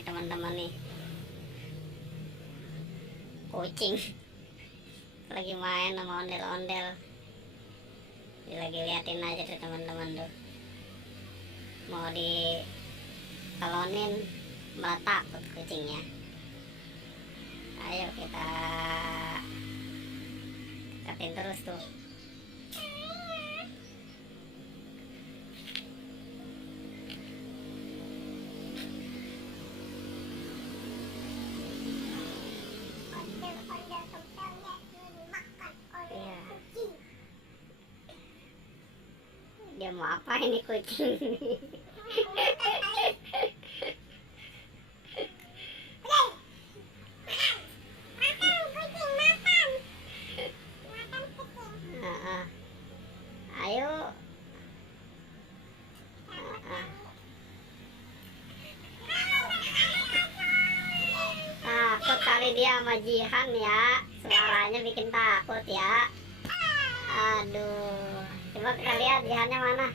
nih teman-teman nih, kucing lagi main sama ondel-ondel. Lagi liatin aja tuh teman-teman tuh, mau dikalonin malah takut kucingnya. Ayo kita dekatin terus tuh. Iya. Dia mau apa ini kucing? Ayo. Takut kali dia sama Jihan ya, suaranya bikin takut ya. Aduh, coba kita lihat Jihannya mana.